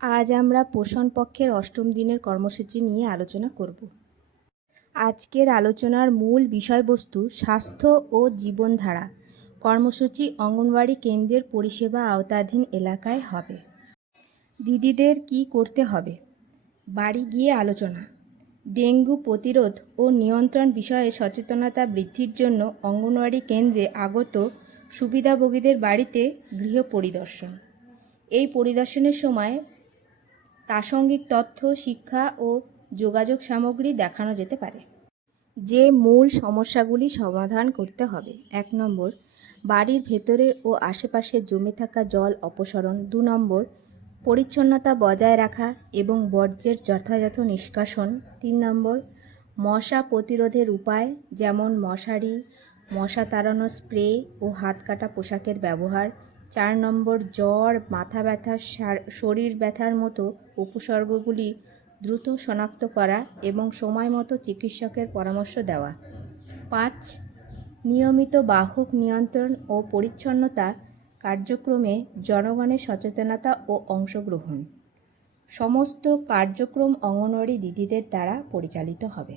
আজ আমরা পোষণ পক্ষের অষ্টম দিনের কর্মসূচি নিয়ে আলোচনা করব। আজকের আলোচনার মূল বিষয়বস্তু স্বাস্থ্য ও জীবনধারা। কর্মসূচি অঙ্গনওয়াড়ি কেন্দ্রের পরিষেবা আওতাধীন এলাকায় হবে। দিদিদের কি করতে হবে? বাড়ি গিয়ে আলোচনা। ডেঙ্গু প্রতিরোধ ও নিয়ন্ত্রণ বিষয়ে সচেতনতা বৃদ্ধির জন্য অঙ্গনওয়াড়ি কেন্দ্রে আগত সুবিধাভোগীদের বাড়িতে গৃহ পরিদর্শন। এই পরিদর্শনের সময় প্রাসঙ্গিক তথ্য, শিক্ষা ও যোগাযোগ সামগ্রী দেখানো যেতে পারে। যে মূল সমস্যাগুলি সমাধান করতে হবে: 1 নম্বর, বাড়ির ভেতরে ও আশেপাশে জমে থাকা জল অপসারণ। 2 নম্বর, পরিচ্ছন্নতা বজায় রাখা এবং বর্জ্যের যথাযথ নিষ্কাশন। 3 নম্বর, মশা প্রতিরোধের উপায় যেমন মশারি, মশা তাড়ানো স্প্রে ও হাত কাটা পোশাকের ব্যবহার। 4 নম্বর, জ্বর, মাথা ব্যথা, শরীর ব্যথার মতো উপসর্গগুলি দ্রুত শনাক্ত করা এবং সময় মতো চিকিৎসকের পরামর্শ দেওয়া। 5, নিয়মিত বাহক নিয়ন্ত্রণ ও পরিচ্ছন্নতা কার্যক্রমে জনগণের সচেতনতা ও অংশগ্রহণ। সমস্ত কার্যক্রম অঙ্গনওয়াড়ি দিদিদের দ্বারা পরিচালিত হবে।